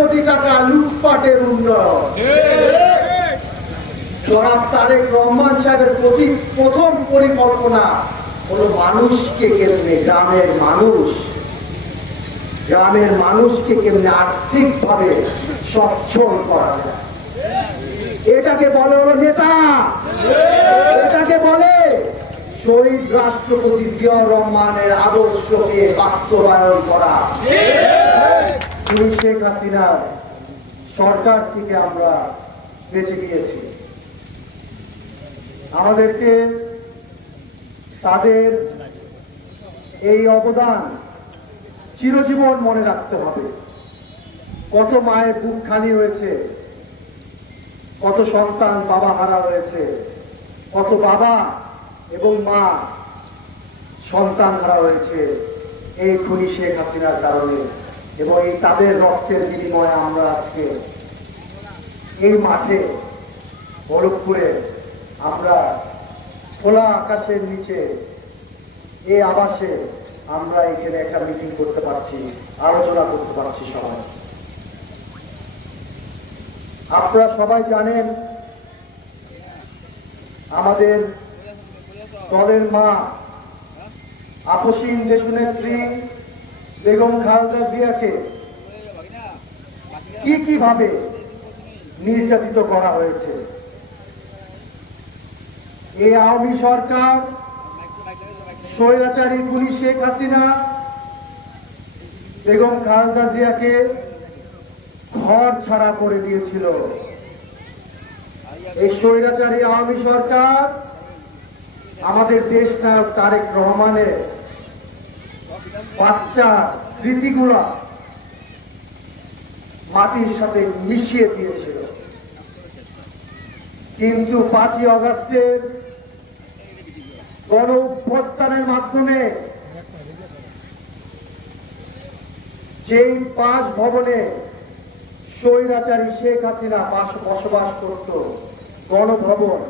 কোটি টাকা লুটপাটের উন্নয়ন। তারেক রহমান সাহেবের প্রথম পরিকল্পনা হলো মানুষকে কেমনে গ্রামের মানুষ, গ্রামের মানুষকে কেমনে আর্থিকভাবে সচ্ছল করা যায়। এটাকে বলে হলো নেতা। এটাকে বলে শহীদ রাষ্ট্রপতি জিয়াউর রহমানের আদর্শকে বাস্তবায়ন করা। তিনি শেখ হাসিনার সরকার থেকে আমরা বেঁচে গিয়েছি। আমাদেরকে তাদের এই অবদান চিরজীবন মনে রাখতে হবে। কত মায়ের বুক খালি হয়েছে, কত সন্তান বাবা হারা হয়েছে, কত বাবা এবং মা সন্তান হারা হয়েছে, এই খুনি শেখ হাসিনার কারণে। এবং এই তাদের রক্তের বিনিময়ে আমরা আজকে এই মাঠে বরফপুরে আমরা খোলা আকাশের নিচে এই আবাসে আমরা এখানে একটা মিটিং করতে পারছি, আলোচনা করতে পারছি সবাই। আপনারা সবাই জানেন, আমাদের দলের মা, আপসীন দেশনেত্রী বেগম খালেদা জিয়াকে কি কীভাবে নির্যাতিত করা হয়েছে? এই আওয়ামী সরকার, স্বৈরাচারী পুলিশ শেখ হাসিনা, বেগম খালেদা জিয়াকে ঘর ছাড়া করে দিয়েছিল। এই স্বৈরাচারী আওয়ামী সরকার আমাদের দেশ নায়ক তারেক রহমানের বাচ্চা স্মৃতিগুলা মাটির সাথে মিশিয়ে দিয়েছিল। কিন্তু পাঁচই অগস্টের গণ অভ্যুত্থানের মাধ্যমে যেই পাঁচ ভবনে স্বৈরাচারী শেখ হাসিনা বাস- বসবাস করত, গণভবন,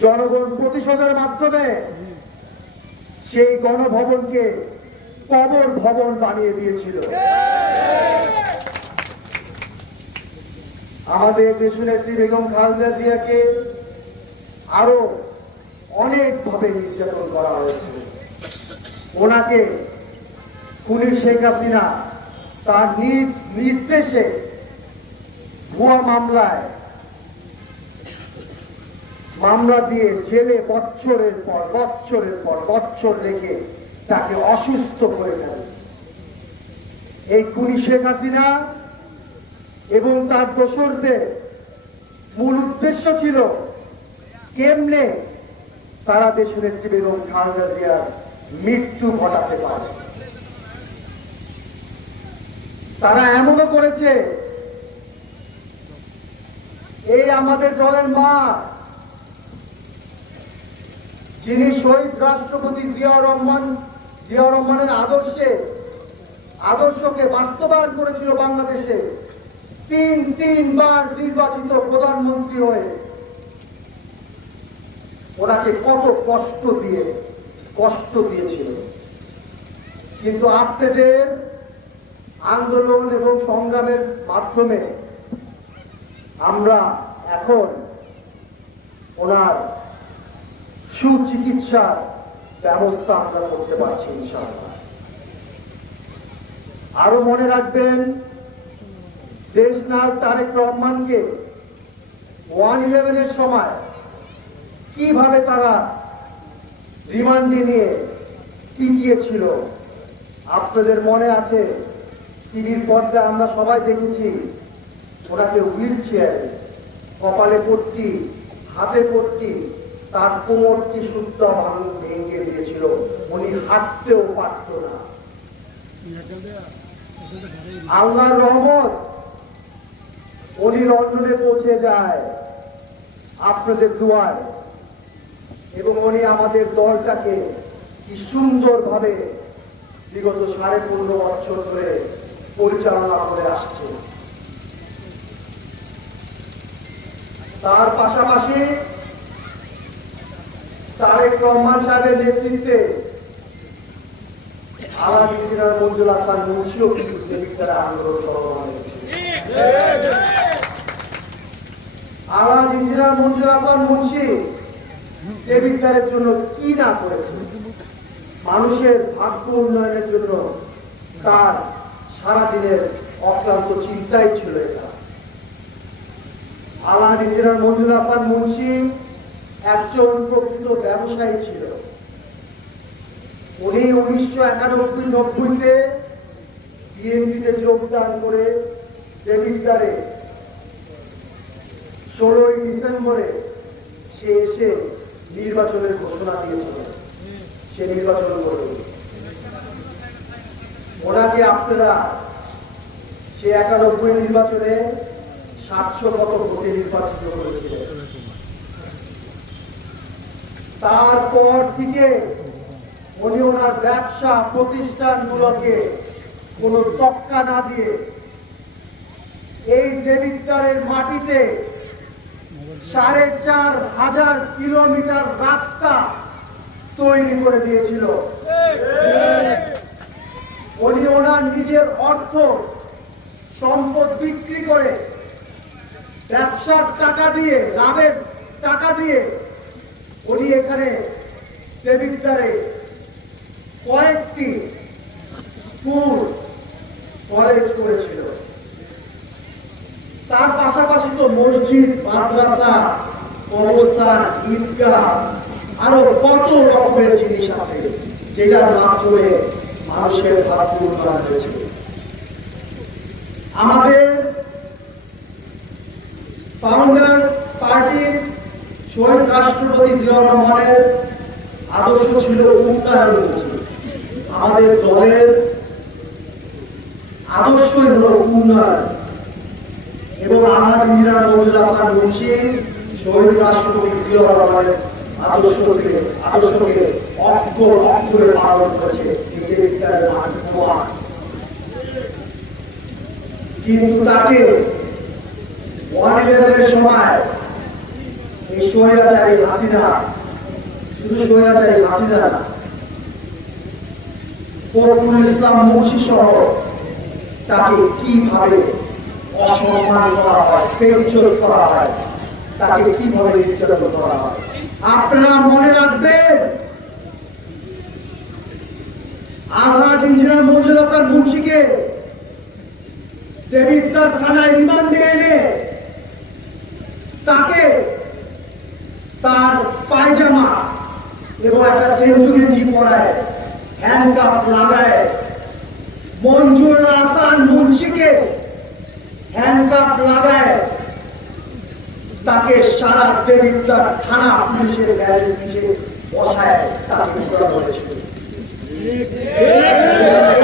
জনগণ প্রতিশোধের মাধ্যমে সেই গণভবনকে কবর ভবন বানিয়ে দিয়েছিল। আমাদের দেশনেত্রী বেগম খালেদা জিয়াকে আরও অনেকভাবে নির্যাতন করা হয়েছে। ওনাকে পুলিশ শেখ হাসিনা তার নিজ নির্দেশে ভুয়া মামলায় মামলা দিয়ে জেলে বছরের পর বছরের পর বছর রেখে তাকে অসুস্থ করে ফেলে। এই খুনি শেখ হাসিনা এবং তার দোসরদের মূল উদ্দেশ্য ছিল কেমনে তারা দেশের একটি বেগম খালেদা জিয়ার মৃত্যু ঘটাতে পারে। তারা এমনও করেছে, এই আমাদের দলের মা যিনি শহীদ রাষ্ট্রপতি জিয়াউর রহমান জিয়াউর রহমানের আদর্শে, আদর্শকে বাস্তবায়ন করেছিল বাংলাদেশে, তিন, তিনবার নির্বাচিত প্রধানমন্ত্রী হয়ে ওনাকে কত কষ্ট দিয়ে, কষ্ট দিয়েছিল। কিন্তু আপনাদের আন্দোলন এবং সংগ্রামের মাধ্যমে আমরা এখন ওনার সুচিকিৎসার ব্যবস্থা আমরা করতে পারছি আরও মনে রাখবেন দেশ নায়ক তারেক রহমানকে ওয়ান ইলেভেনের সময় কীভাবে তারা রিমান্ডে নিয়ে টিকিয়েছিল আপনাদের মনে আছে? টিভির পর্দায় আমরা সবাই দেখেছি। ওনাকে হুইল চেয়ারে, কপালে পট্টি হাতে পট্টি তার কোমরটি শুদ্ধ ভাঙ ভেঙে দিয়েছিল। উনি হাঁটতেও পারত না। আল্লাহর রহমত। উনি লন্ডনে পৌঁছে যায় আপনাদের দুয়ার এবং উনি আমাদের দলটাকে কি সুন্দরভাবে বিগত সাড়ে পনেরো বছর ধরে পরিচালনা করে আসছে। তার পাশাপাশি তারেক রহমান সাহেবের নেতৃত্বে মুন্সিও কিন্তু আন্দোলন মানুষের ভাগ্য উন্নয়নের জন্য তার সারাদিনের অক্লান্ত চিন্তাই ছিল এটা। আলাদ ইঞ্জিনিয়ার মঞ্জুর হাসান মুন্সি একজন প্রকৃত ব্যবসায়ী ছিল। উনি উনিশশো একানব্বই, নব্বইতে বিএনপিতে যোগদান করে দেবিদ্বারে ষোলোই ডিসেম্বরে সে এসে নির্বাচনের ঘোষণা দিয়েছিল। সে নির্বাচন করবে। ওনাকে আপনারা সে একানব্বই নির্বাচনে সাতশো কত ভোটে নির্বাচিত করেছিলেন। তারপর থেকে উনি ওনার ব্যবসা প্রতিষ্ঠানগুলোকে কোনো তক্কা না দিয়ে এই দেবিদ্বারের মাটিতে সাড়ে চার হাজার কিলোমিটার রাস্তা তৈরি করে দিয়েছিল। উনি ওনার নিজের অর্থ সম্পদ বিক্রি করে ব্যবসার টাকা দিয়ে, লাভের টাকা দিয়ে উনি এখানে দেবিদ্বারে কয়েকটি স্কুল, কলেজ করেছিল। তার পাশাপাশি তো মসজিদ, মাদ্রাসা, কবরস্থান, ঈদগাহ, আরও কত রকমের জিনিস আছে, যেটার মাধ্যমে মানুষের ভাগ্য উন্নয়ন হয়েছে। আমাদের ফাউন্ডার পার্টির শহীদ রাষ্ট্রপতি জিয়াউর রহমানের আদর্শ ছিল উন্নয়নমুখী আমাদের দলের আদর্শই হল উন্নয়ন। এবং আমার ইন্দিরা নজরুল হাসান মুন্সি শহীদ রাষ্ট্রপতি জিয়াউর রহমানের আদর্শকে আদর্শকে অক্ষর অক্ষরে পালন করেছে কিন্তু তাকে ওয়ান সময় এই স্বৈরাচারী হাসিনা শুধু স্বৈরাচারী হাসিনা না ইসলাম মুন্সি সহ তাকে কীভাবে অসম্মান করা হয় বেউজ্জল করা হয়, তাকে কীভাবে নির্যাতন করা হয়? আপনারা মনে রাখবেন আঘাত ইঞ্জিনিয়ার মঞ্জুর হাসান মুন্সিকে দেবিদ্দার থানায় রিমান্ডে এনে তাকে তার পায়জামা এবং একটা সেন্টু গেঞ্জি পরায়? হ্যান্ডকাপ লাগায়। মঞ্জুর হাসান মুন্সিকে হ্যান্ডকাপ লাগায়। তাকে সারা দেবিদ্দার থানা পুলিশের গাড়ির নিচে বসায় তাকে ধরা হয়েছিল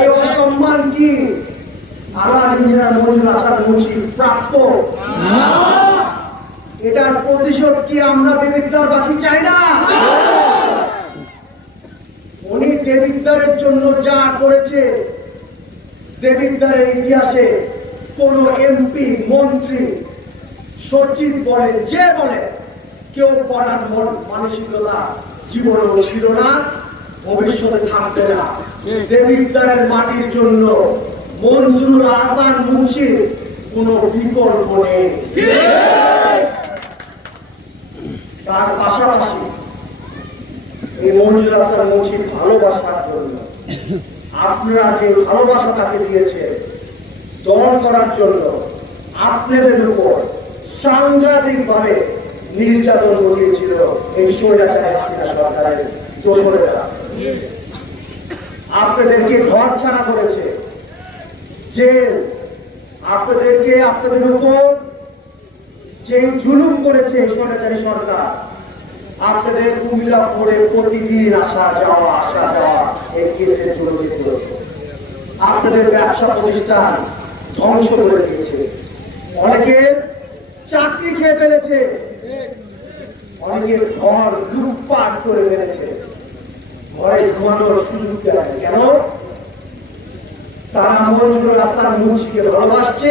এই অসম্মান কি? আমার ইঞ্জিনিয়ার মঞ্জুর হাসান মুন্সির প্রাপ্য। এটার প্রতিশোধ কি আমরা দেবিদ্দার বাসী চাই না? উনি দেবিদ্দারের জন্য যা করেছে দেবিদ্দারের ইতিহাসে কোন এমপি মন্ত্রী, সচিব বলেন, যে বলে কেউ করার মন, মানসিকতা জীবনেও ছিল না, ভবিষ্যতে থাকবে না। দেবিদ্দারের মাটির জন্য মঞ্জুর হাসান মুন্সির কোন বিকল্প নেই। তার পাশাপাশি এই মঞ্জুর হাসান মুন্সির ভালোবাসার জন্য। আপনারা যে ভালোবাসা তাকে দিয়েছেন, দল করার জন্য আপনাদের উপর সাংঘাতিক ভাবে নির্যাতন ঘটিয়েছিল এই সরকারের আপনাদেরকে ঘর ছাড়া করেছে। জেল। আপনাদেরকে আপনাদের উপর যে জুলুম করেছে স্বৈরাচারী সরকার। আপনাদের কুমিল্লা পড়ে প্রতিদিন আসা যাওয়া আসা যাওয়া, এই কেসের আপনাদের ব্যবসা প্রতিষ্ঠান ধ্বংস করে দিয়েছে। অনেকে চাকরি খেয়ে ফেলেছে। অনেকের ঘর লুটপাট করে ফেলেছে। ঘরে ঘুমানোর সুযোগ। কেন? তারা মঞ্জুর হাসান মুন্সিকে ভালোবাসছে।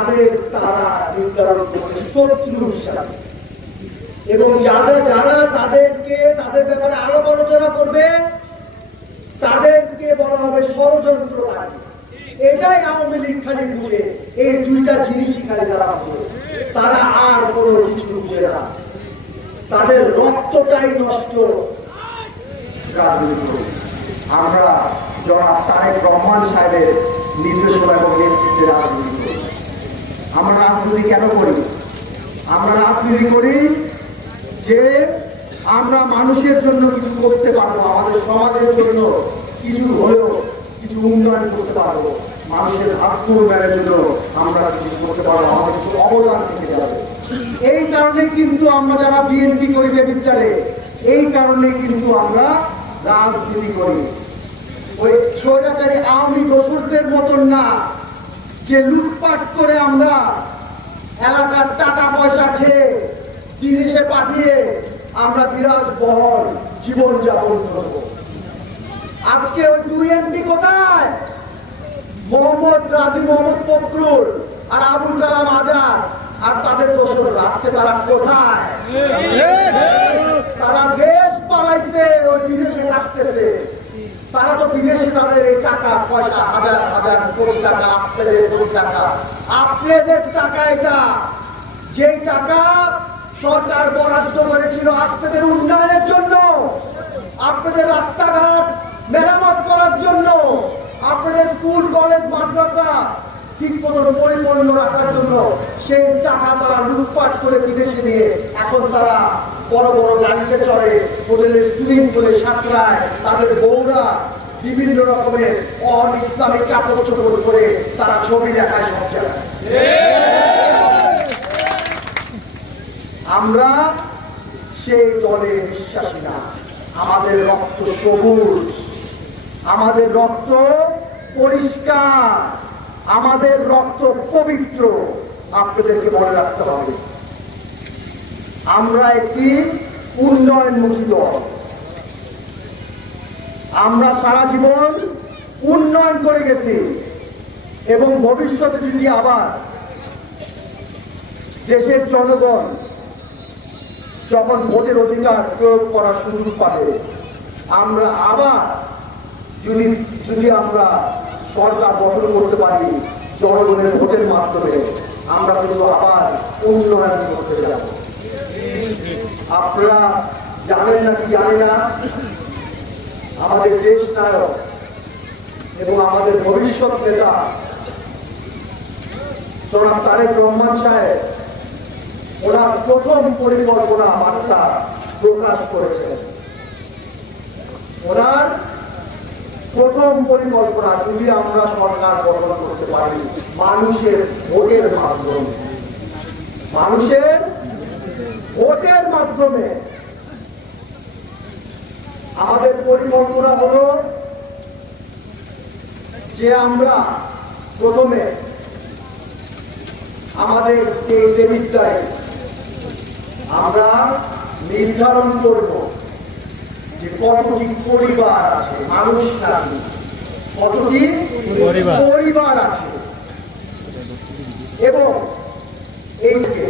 তাদের তারা নির্ধারণ করবে শত্রু হিসাবে এবং যারা যারা তাদেরকে, তাদের ব্যাপারে আরও আলোচনা করবে, তাদেরকে বলা হবে ষড়যন্ত্রকারী এটাই আওয়ামী লীগ খালি বুঝে, এই দুইটা জিনিসই খালি তারা তারা আর কোনো কিছু বুঝে না। তাদের রক্তটাই নষ্ট আমরা জনাব তারেক রহমান সাহেবের নির্দেশনা এবং নেতৃত্বে রাজনীতি রাজনীতি কেন করি? আমরা রাজনীতি করি যে আমরা মানুষের জন্য কিছু করতে পারব, আমাদের সমাজের জন্য কিছু হলেও কিছু উন্নয়ন করতে পারব। মানুষের হাত উন্নয়নের জন্য আমরা কিছু করতে পারব, আমাদের কিছু অবদান থেকে যাবে এই কারণে কিন্তু আমরা যারা বিএনপি করি বিদ্যালয়ে এই কারণে কিন্তু আমরা রাজনীতি করি। ওই স্বৈরাচারী আওয়ামী দোসরদের মতন না যে লুটপাট করে আমরা এলাকার টাকা পয়সা খেয়ে বিদেশে পাঠিয়ে আমরা বিরাজ বহল জীবন যাপন করব। আজকে ওই দুই এমপি কোথায়? মোহাম্মদ রাজি মোহাম্মদ ফখরুল আর আবুল কালাম আজাদ। আর তাদের দোসররা আজকে তারা কোথায়? তারা দেশ পালাইছে ওই বিদেশে থাকতেছে। তারা তো বিদেশে তাদের এই টাকা, পয়সা, হাজার হাজার, কোটি টাকা, আপনাদের কোটি টাকা। আপনাদের টাকা এটা। যেই টাকা সরকার বরাদ্দ করেছিল আপনাদের উন্নয়নের জন্য, আপনাদের রাস্তাঘাট মেরামত করার জন্য, আপনাদের স্কুল, কলেজ, মাদ্রাসা ঠিক মতন পরিপূর্ণ রাখার জন্য, সেই টাকা তারা লুটপাট করে বিদেশে নিয়ে এখন তারা বড় বড় গাড়িতে চড়ে হোটেলের সুইমিং পুলে সাঁতরায় তাদের বউরা বিভিন্ন রকমের অন ইসলামিক কাপড় চোপড় করে তারা ছবি দেখায় সব আমরা সেই দলে বিশ্বাসী না। আমাদের রক্ত সবুজ। আমাদের রক্ত পরিষ্কার। আমাদের রক্ত পবিত্র। আপনাদেরকে মনে রাখতে হবে আমরা একটি উন্নয়নমুখী দল। আমরা সারা জীবন উন্নয়ন করে গেছি এবং ভবিষ্যতে যদি আবার দেশের জনগণ যখন ভোটের অধিকার প্রয়োগ করার সুযোগ পাবে, আমরা আবার যদি যদি আমরা সরকার গঠন করতে পারি জনগণের ভোটের মাধ্যমে, আমরা কিন্তু আবার উন্নয়ন করতে যাব। আপনারা জানেন না কি জানে না? আমাদের দেশ নায়ক এবং আমাদের ভবিষ্যৎ নেতা জনাব তারেক রহমান সাহেব, ওনার প্রথম পরিকল্পনা বার্তা প্রকাশ করেছেন। ওনার প্রথম পরিকল্পনা, যদি আমরা সরকার গঠন করতে পারি, মানুষের ভোটের মাধ্যমে। মানুষের ভোটের মাধ্যমে আমাদের পরিকল্পনা হলো যে আমরা প্রথমে আমাদের এই দেবিদ্যায় আমরা নির্ধারণ করব যে কতটি পরিবার আছে মানুষ নাকি কতটি পরিবার। আছে এবং এইকে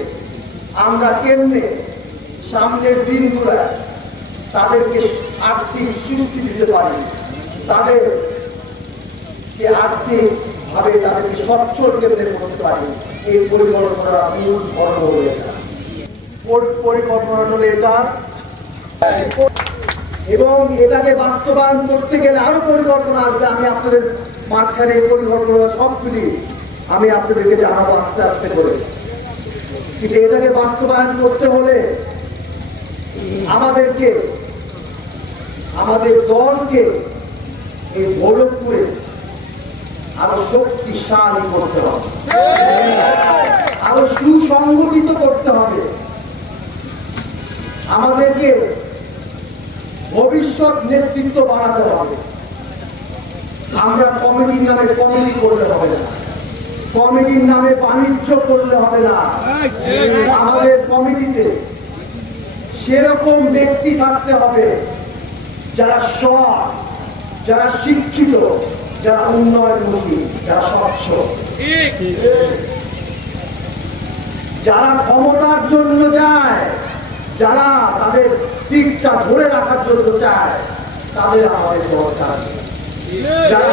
আমরা কেমনে সামনের দিনগুলো তাদেরকে আর্থিক সুস্থি দিতে পারি? তাদের কে আর্থিক ভাবে তাদেরকে সচ্ছল কেন্দ্রে করতে পারি? এই পরিকল্পনার মূল ধর্ম পর- পরিকল্পনা হলো এটা। এবং এটাকে বাস্তবায়ন করতে গেলে আরও পরিকল্পনা আসবে। আমি আপনাদের মাঝখানে পরিকল্পনা সবগুলি আমি আপনাদেরকে জানাব আস্তে আস্তে করে। এটাকে বাস্তবায়ন করতে হলে আমাদেরকে, আমাদের দলকে এই ভৈরবপুরে আরও শক্তিশালী করতে হবে। আরও সুসংগঠিত করতে হবে। আমাদেরকে ভবিষ্যৎ নেতৃত্ব বাড়াতে হবে। আমরা কমিটির নামে কমিটি করলে হবে না। কমিটির নামে বাণিজ্য করলে হবে না। আমাদের কমিটিতে। সেরকম ব্যক্তি থাকতে হবে যারা সৎ, যারা শিক্ষিত, যারা উন্নয়নমুখী, যারা স্বচ্ছ। যারা ক্ষমতার জন্য যায়, যারা তাদের সিটটা ধরে রাখার জন্য চায় তাদের আমাদের দরকার। যারা